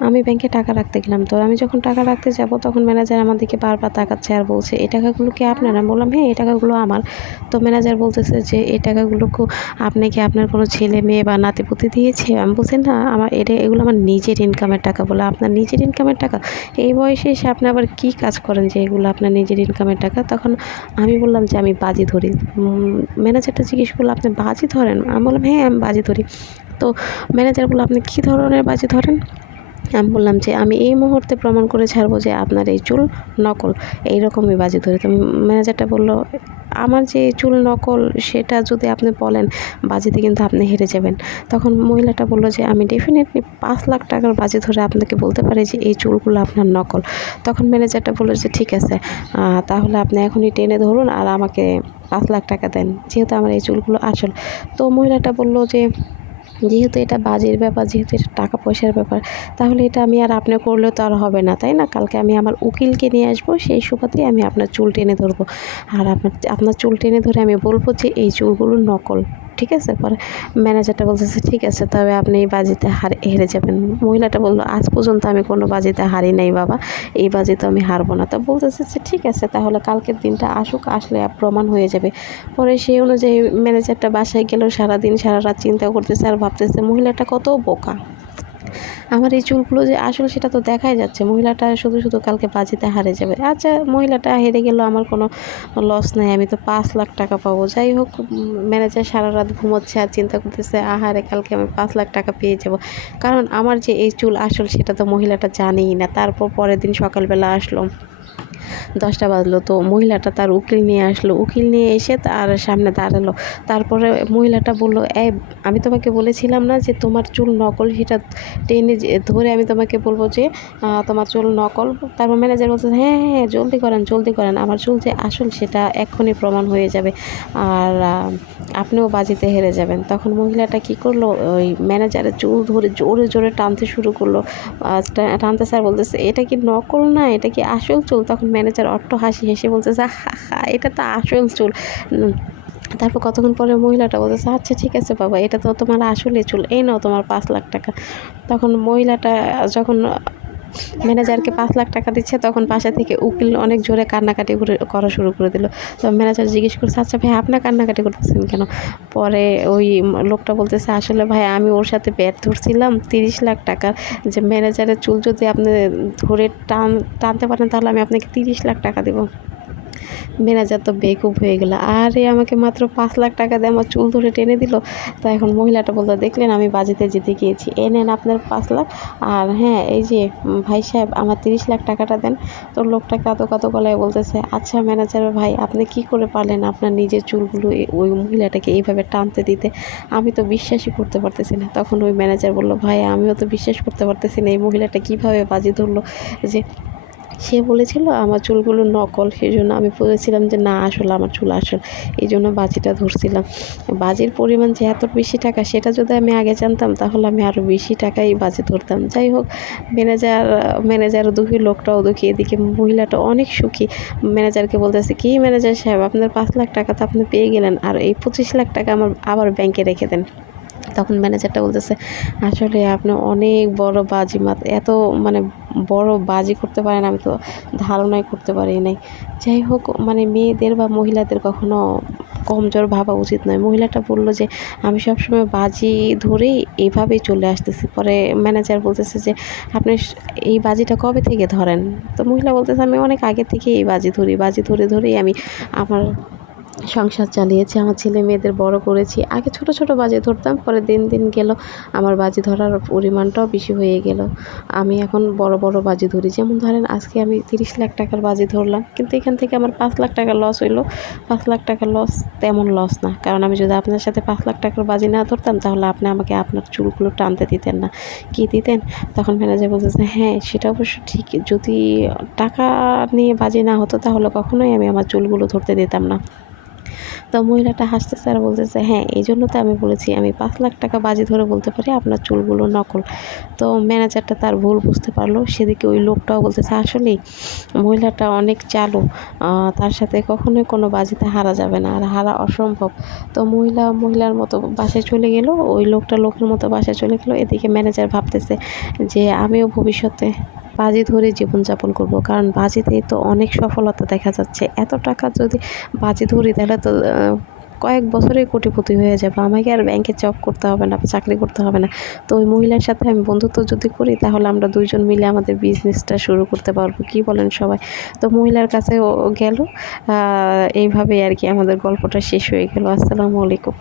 আমি ব্যাংকে টাকা রাখতে গেলাম তো। আমি যখন টাকা রাখতে যাব, তখন ম্যানেজার আমার দিকে বারবার তাকাচ্ছে আর বলছে, এই টাকাগুলো কি আপনার? আমি বললাম হ্যাঁ এই টাকাগুলো আমার। তো ম্যানেজার বলতেছে যে, এই টাকাগুলো আপনি কি আপনার কোনো ছেলে মেয়ে বা নাতি নাতিপুতি দিয়েছে? আমি বলছি, না, আমার এটা, এগুলো আমার নিজের ইনকামের টাকা বলে, আপনার নিজের ইনকামের টাকা? এই বয়সে এসে আপনি আবার কী কাজ করেন যে, এগুলো আপনার নিজের ইনকামের টাকা? তখন আমি বললাম যে, আমি বাজি ধরি। ম্যানেজারটা জিজ্ঞেস করল, আপনি বাজি ধরেন? আমি বললাম হ্যাঁ আমি বাজি ধরি। তো ম্যানেজার বলল, আপনি কী ধরনের বাজি ধরেন? আমি বললাম যে আমি এই মুহূর্তে প্রমাণ করে ছাড়বো যে আপনার এই চুল নকল। এইরকমই বাজি ধরে। তো ম্যানেজারটা বলল, আমার যে চুল নকল, সেটা যদি আপনি বলেন, বাজিতে কিন্তু আপনি হেরে যাবেন। তখন মহিলাটা বলল যে, আমি ডেফিনেটলি পাঁচ লাখ টাকার বাজি ধরে আপনাকে বলতে পারি যে, এই চুলগুলো আপনার নকল। তখন ম্যানেজারটা বলল যে, ঠিক আছে তাহলে আপনি এখনই টেনে ধরুন আর আমাকে পাঁচ লাখ টাকা দেন, যেহেতু আমার এই চুলগুলো আসল। তো মহিলাটা বলল যে যেহেতু এটা বাজের ব্যাপার, যেহেতু এটা টাকা পয়সার ব্যাপার, তাহলে এটা আমি আর আপনি করলেও তো আর হবে না, তাই না? কালকে আমি আমার উকিলকে নিয়ে আসব, সেই সুবাদে আমি আপনার চুল টেনে ধরবো। আর আপনার আপনার চুল টেনে ধরে আমি বলব যে এই চুলগুলো নকল। ঠিক আছে? পরে ম্যানেজারটা বলতেছে, ঠিক আছে, তবে আপনি এই বাজিতে হার হেরে যাবেন। মহিলাটা বলল, আজ পর্যন্ত আমি কোনো বাজিতে হারি নাই বাবা, এই বাজিতে আমি হারবো না। তা বলতেছে যে, ঠিক আছে, তাহলে কালকের দিনটা আসুক, আসলে প্রমাণ হয়ে যাবে। পরে সেই অনুযায়ী ম্যানেজারটা বাসায় গেল, সারাদিন সারা রাত চিন্তা করতেছে আর ভাবতেছে মহিলাটা কত বোকা। আমার এই চুলগুলো যে আসল সেটা তো দেখাই যাচ্ছে, মহিলাটা শুধু শুধু কালকে বাজিতে হারে যাবে। আচ্ছা মহিলাটা হেরে গেল আমার কোনো লস নাই, আমি তো পাঁচ লাখ টাকা পাবো। যাই হোক ম্যানেজার সারা রাত ঘুমোচ্ছে আর চিন্তা করতেছে, আহারে, কালকে আমি পাঁচ লাখ টাকা পেয়ে যাব। কারণ আমার যে এই চুল আসল সেটা তো মহিলাটা জানেই না, তারপর পরের দিন সকালবেলা আসলো। দশটা বাজলো। তো মহিলাটা তার উকিল নিয়ে আসলো। উকিল নিয়ে এসে তার সামনে দাঁড়াল। তারপরে মহিলাটা বলল এই আমি তোমাকে বলেছিলাম না যে তোমার চুল নকল? সেটা টেনে ধরে আমি তোমাকে বলব যে তোমার চুল নকল। তারপর ম্যানেজার বলছে হ্যাঁ হ্যাঁ হ্যাঁ জলদি করেন জলদি করেন। আমার চুল যে আসল সেটা এক্ষুনি প্রমাণ হয়ে যাবে। আর আপনিও বাজিতে হেরে যাবেন। তখন মহিলাটা কি করল? ওই ম্যানেজারের চুল ধরে জোরে জোরে টানতে শুরু করল। টানতে স্যার বলতেছে, এটা কি নকল না? এটা কি আসল চুল? তখন ম্যানেজার অট্ট হাসি হেসে যে, হা হা, এটা তো আসল চুল। তারপর কতক্ষণ পরে মহিলাটা বলতেছে আচ্ছা ঠিক আছে বাবা, এটা তো তোমার আসলে চুল, এই নাও তোমার পাঁচ লাখ টাকা। তখন মহিলাটা যখন ম্যানেজারকে পাঁচ লাখ টাকা দিচ্ছে, তখন পাশে থেকে উকিল অনেক জোরে কান্নাকাটি করে, করা শুরু করে দিল। তো ম্যানেজার জিজ্ঞেস করছে আচ্ছা ভাই আপনার কান্নাকাটি করতেছেন কেন? পরে ওই লোকটা বলতেছে, আসলে ভাই, আমি ওর সাথে ব্যাট ধরছিলাম তিরিশ লাখ টাকার যে ম্যানেজারের চুল যদি আপনি ধরে টান, টানতে পারেন, তাহলে আমি আপনাকে তিরিশ লাখ টাকা দেবো। ম্যানেজার তো বেকুব হয়ে গেলো। আরে, আমাকে মাত্র পাঁচ লাখ টাকা দিয়ে আমার চুল ধরে টেনে দিল। তা এখন মহিলাটা বলতো দেখলেন, আমি বাজিতে জিতে গিয়েছি। এ নেন আপনার পাঁচ লাখ। আর হ্যাঁ এই যে ভাই সাহেব, আমার তিরিশ লাখ টাকাটা দেন। তো লোকটা কাতো কাতো গলায় বলতেছে আচ্ছা ম্যানেজার ভাই, আপনি কি করে পারলেন আপনার নিজের চুলগুলো ওই মহিলাটাকে এইভাবে টানতে দিতে? আমি তো বিশ্বাসই করতে পারতেছি না। তখন ওই ম্যানেজার বলল, ভাই, আমিও তো বিশ্বাস করতে পারতেছি না, এই মহিলাটা কীভাবে বাজি ধরলো যে সে বলেছিল, আমার চুলগুলো নকল সেই জন্য আমি বলেছিলাম যে, না, আসলে আমার চুল আসল এই জন্য বাজিটা ধরছিলাম। বাজির পরিমাণ যে এত বেশি টাকা, সেটা যদি আমি আগে জানতাম, তাহলে আমি আরও বেশি টাকাই বাজি ধরতাম। যাই হোক, ম্যানেজার ম্যানেজার দুঃখী লোকটাও দুঃখী, এদিকে মহিলাটা অনেক সুখী। ম্যানেজারকে বলতেছে, কি ম্যানেজার সাহেব, আপনার পাঁচ লাখ টাকা তো আপনি পেয়ে গেলেন, আর এই পঁচিশ লাখ টাকা আমার আবার ব্যাংকে রেখে দেন। তখন ম্যানেজারটা বলতেছে, আসলে আপনি অনেক বড় বাজি মাত এত মানে বড় বাজি করতে পারেন, আমি তো ধারণাই করতে পারি নাই। যাই হোক মানে মেয়েদের বা মহিলাদের কখনো কমজোর ভাবা উচিত নয়। মহিলাটা বলল যে, আমি সবসময় বাজি ধরেই এভাবেই চলে আসতেছি। পরে ম্যানেজার বলতেছে যে, আপনি এই বাজিটা কবে থেকে ধরেন? তো মহিলা বলতেছে, আমি অনেক আগে থেকে এই বাজি ধরি, বাজি ধরে ধরেই আমি আমার সংসার চালিয়েছি, আমার ছেলে মেয়েদের বড় করেছি। আগে ছোট ছোট বাজে ধরতাম, পরে দিন দিন গেল, আমার বাজি ধরার পরিমাণটাও বেশি হয়ে গেল। আমি এখন বড় বড় বাজি ধরি, যেমন ধরেন আজকে আমি তিরিশ লাখ টাকার বাজি ধরলাম, কিন্তু এখান থেকে আমার পাঁচ লাখ টাকা লস হইল। পাঁচ লাখ টাকা লস তেমন লস না, কারণ আমি যদি আপনার সাথে পাঁচ লাখ টাকার বাজি না ধরতাম, তাহলে আপনি আমাকে আপনার চুলগুলো টানতে দিতেন না। কি দিতেন? তখন ম্যানেজার বলতেছে হ্যাঁ সেটা অবশ্য ঠিক, যদি টাকা নিয়ে বাজি না হতো, তাহলে কখনোই আমি আমার চুলগুলো ধরতে দিতাম না। তো মহিলাটা হাসতেছে আর বলতেছে হ্যাঁ এই জন্য তো আমি বলেছি, আমি পাঁচ লাখ টাকা বাজি ধরে বলতে পারি, আপনার চুলগুলো নকল। তো ম্যানেজারটা তার ভুল বুঝতে পারল, সেদিকে ওই লোকটাও বলতেছে, আসলেই মহিলাটা অনেক চালু তার সাথে কখনোই কোনো বাজিতে হারা যাবে না আর হারা অসম্ভব। তো মহিলা মহিলার মতো বাসায় চলে গেল, ওই লোকটা লোকের মতো বাসায় চলে গেলো, এদিকে ম্যানেজার ভাবতেছে যে, আমিও ভবিষ্যতে বাজি ধরে জীবনযাপন করব। কারণ বাজিতেই তো অনেক সফলতা দেখা যাচ্ছে। এত টাকা যদি বাজি ধরি, তাহলে তো কয়েক বছরেই কোটিপতি হয়ে যাবে। আমাকে আর ব্যাংকে জব করতে হবে না চাকরি করতে হবে না। তো ওই মহিলার সাথে আমি বন্ধুত্ব যদি করি, তাহলে আমরা দুইজন মিলে আমাদের বিজনেসটা শুরু করতে পারব। কি বলেন সবাই? তো মহিলার কাছে গেল। এইভাবেই আর কি আমাদের গল্পটা শেষ হয়ে গেল। আসসালামু আলাইকুম।